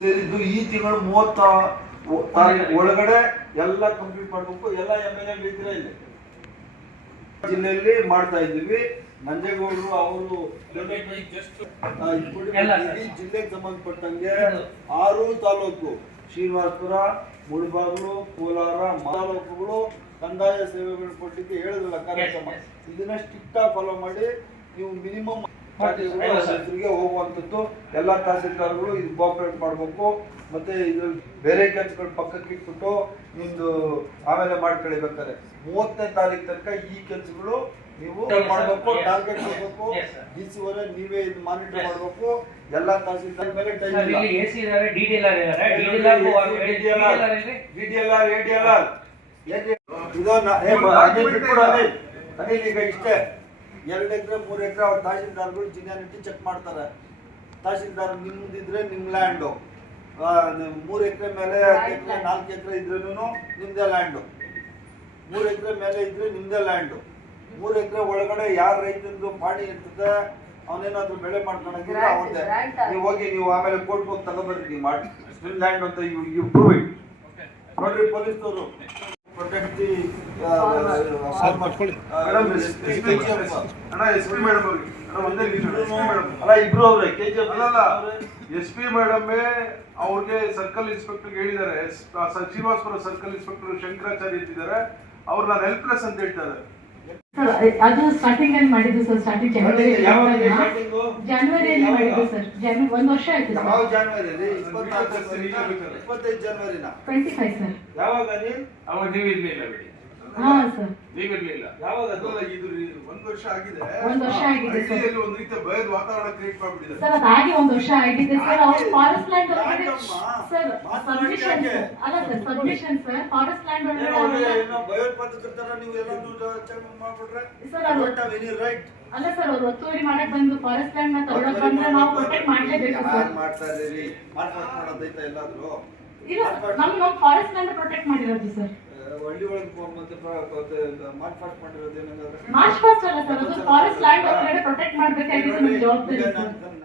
ಸೇರಿದ್ದು ಈ ತಿಂಗಳು 30 ತಾರೀಕು ಒಳಗಡೆ ಎಲ್ಲ ಕಂಪ್ಲೀಟ್ ಮಾಡಬೇಕು. ಎಲ್ಲ MLA ಇದ್ದೀರಾ ಇಲ್ಲಿ ಜಿಲ್ಲೆಯಲ್ಲಿ ಮಾಡ್ತಾ ಇದ್ದೀವಿ. ನಂಜೇಗೌಡರು ಅವರು ಇಡೀ ಜಿಲ್ಲೆಗೆ ಸಂಬಂಧಪಟ್ಟಂಗೆ 6 ತಾಲೂಕು ಶ್ರೀನಿವಾಸಪುರ, ಮುಳಬಾಗಿಲು, ಕೋಲಾರ ತಾಲೂಕುಗಳು ಕಂದಾಯ ಸೇವೆಗಳು ಕೊಟ್ಟಿದ್ದು ಹೇಳಿದ್ರಲ್ಲ ಕಾರ್ಯಕ್ರಮ. ಇದನ್ನ ಸ್ಟ್ರಿಕ್ಟ್ ಆಗಿ ಫಾಲೋ ಮಾಡಿ ನೀವು ಮಿನಿಮಮ್ ಹೆಸರಿಗೆ ಹೋಗುವಂಥದ್ದು. ಎಲ್ಲ ತಹಸೀಲ್ದಾರ್ಗಳು ಇದು ಕೋಆಪರೇಟ್ ಮಾಡಬೇಕು. ಮತ್ತೆ ಇದ್ರಲ್ಲಿ ಬೇರೆ ಕೆಲಸಗಳು ಪಕ್ಕಕ್ಕೆ ಇಟ್ಬಿಟ್ಟು ನಿಮ್ದು ಆಮೇಲೆ ಮಾಡ್ಕೊಳ್ಬೇಕಾರೆ 30ನೇ ತಾರೀಕು ತನಕ ಈ ಕೆಲಸಗಳು ನೀವು ಮಾಡಬೇಕು. ಟಾರ್ಗೆಟ್ ಕೊಡಬೇಕು. DC ನೀವೇ ಇದು ಮಾನಿಟರ್ ಮಾಡಬೇಕು. ಎಲ್ಲ ತಹಸೀಲ್ದಾರ್ ಮೇಲೆ ಟೈಮ್ ಇಲ್ಲ. ಈಗ ಇಷ್ಟೇ 2 ಎಕರೆ 3 ಎಕರೆ ಅವ್ರ ತಹಸೀಲ್ದಾರ್ಗಳು ಜಿನ್ಯಾನಿಟಿ ಚೆಕ್ ಮಾಡ್ತಾರೆ. ತಹಸೀಲ್ದಾರ್ ನಿಮ್ದಿದ್ರೆ ನಿಮ್ ಲ್ಯಾಂಡು, 3 ಎಕರೆ ಮೇಲೆ 4 ಎಕರೆ ಇದ್ರೂ ನಿಮ್ದೇ ಲ್ಯಾಂಡು, 3 ಎಕರೆ ಮೇಲೆ ಇದ್ರೆ ನಿಮ್ದೇ ಲ್ಯಾಂಡು. 3 ಎಕರೆ ಒಳಗಡೆ ಯಾರ ರೈತಂದು ಪಾಣಿ ಇರ್ತದೆ ಅವನೇನಾದ್ರೂ ಬೆಳೆ ಮಾಡ್ಕೊಳಂಗಿಲ್ಲ ಅವ್ರದ್ದೇ. ನೀವು ಹೋಗಿ ನೀವು ಆಮೇಲೆ ಕೋರ್ಟ್ ಹೋಗಿ ತಗೋಬರ್ರಿ. ನೀವು ಮಾಡಿ ಸ್ಟಿಲ್ ಲ್ಯಾಂಡ್ ಅಂತ ಯು ಪ್ರೂವ್ ಇಟ್. ನೋಡ್ರಿ ಪೊಲೀಸ್ನವರು ಪ್ರೊಟೆಕ್ಟ್ ದಿ SP ಮೇಡಮ್ ಅವ್ರಿಗೆ ಸರ್ಕಲ್ ಇನ್ಸ್ಪೆಕ್ಟರ್ ಹೇಳಿದ್ದಾರೆ. ಶ್ರೀನಿವಾಸಪುರ ಸರ್ಕಲ್ ಇನ್ಸ್ಪೆಕ್ಟರ್ ಶಂಕರಾಚಾರ್ಯ ಇದ್ದಾರೆ. ಅವ್ರು ನಾನು ಹೆಲ್ಪ್ಲೆಸ್ ಅಂತ ಹೇಳ್ತಾರೆ. ಅದು ಸ್ಟಾರ್ಟಿಂಗ್ ಅಲ್ಲಿ ಮಾಡಿದ್ದು ಸರ್. ಸ್ಟಾರ್ಟಿಂಗ್ ಜನವರಿಯಲ್ಲಿ ಮಾಡಿದ್ದು ಸರ್. 1 ವರ್ಷ ಆಯ್ತು ಸರ್. ಯಾವ ಜನವರಿ? 25 ಜನವರಿನ 25 ಸರ್. ಯಾವಾಗ ಅವಾಗ ನೀವು ಇರ್ಲಿಲ್ಲ ಬಿಡಿ. ಹಾ ಸರ್, ನೀವು ಇರ್ಲಿಲ್ಲ. ಯಾವಾಗ? ಇದು 1 ವರ್ಷ ಆಗಿದೆ. 1 ವರ್ಷ ಆಗಿದೆ ಸರ್. ಒಂದು ರೀತಿಯ ಭಯದ ವಾತಾವರಣ ಕ್ರಿಯೇಟ್ ಮಾಡಿಬಿಟ್ಟಿದ್ದಾರೆ ಸರ್. ಅದಾಗಿ 1 ವರ್ಷ ಆಗಿದೆ ಸರ್. ಅವ್ರು ಫಾರೆಸ್ಟ್ ಲ್ಯಾಂಡ್ ಒಳಗಡೆ ಸರ್ ಸಬ್ಮಿಷನ್ ಅಲ್ಲ sir, submission sir. Forest land ಒಳಗಡೆ ಭಯೋತ್ಪಾದಕರ ನೀವು ಎಲ್ಲಾನು ಚೆಕ್ ಮಾಡ್ಬಿಟ್ರೆ ಸರ್ ಅದು ಅಲ್ಲ ಸರ್. ಅವ್ರು ಒತ್ತುವರಿ ಮಾಡಕ್ ಬಂದು ಫಾರೆಸ್ಟ್ ಲ್ಯಾಂಡ್ ನ ತಗೊಳಕ್ ಬಂದ್ರೆ ನಾವು ಪ್ರೊಟೆಕ್ಟ್ ಮಾಡ್ಲೇಬೇಕು ಸರ್. ಮಾಡ್ತಾ ಇದೀರಿ. ಮಾಡೋದೈತಾ ಎಲ್ಲಾದ್ರೂ? ಇಲ್ಲ ನಮ್ಮ ಫಾರೆಸ್ಟ್ ಲ್ಯಾಂಡ್ ಪ್ರೊಟೆಕ್ಟ್ ಮಾಡಿರೋದು ಸರ್. ಹಳ್ಳಿ ಒಳಗೆ ಮತ್ತೆ ಮಾರ್ಚ್ ಪಾಸ್ಟ್ ಮಾಡಿರೋದು ಏನಂದ್ರೆ ಮಾರ್ಚ್ ಪಾಸ್ಟ್ ಅಲ್ಲ ಸರ್, ಅದು ಫಾರೆಸ್ಟ್ ಲ್ಯಾಂಡ್ ಒಳಗಡೆ ಪ್ರೊಟೆಕ್ಟ್ ಮಾಡ್ಬೇಕಾಗಿದ್ದು ನಿಮ್ಮ ಜವಾಬ್ದಾರಿ ಸರ್.